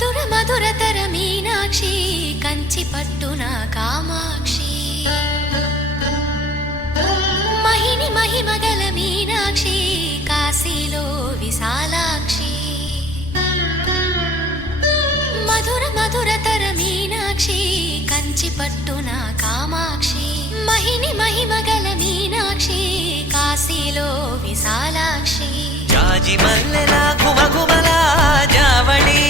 మధుర మధురతర మీనాక్షి కంచి పట్టున కామాక్షి మహిని మహిమగల మీనాక్షి కాశీలో విశాలాక్షి మధుర మధురతర మీనాక్షి కంచి పట్టున కామాక్షి మహిని మహిమగల మీనాక్షి కాశీలో విశాలాక్షి జాజి మల్లెల గుమగుమల జావళి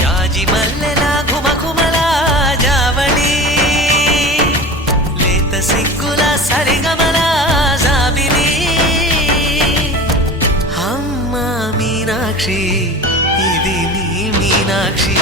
జాజి మల్లెల గుమగుమల జావళి లేత సిగ్గుల సరిగమల జాబిలి అమ్మ మీనాక్షి ఇది నీ మీనాక్షి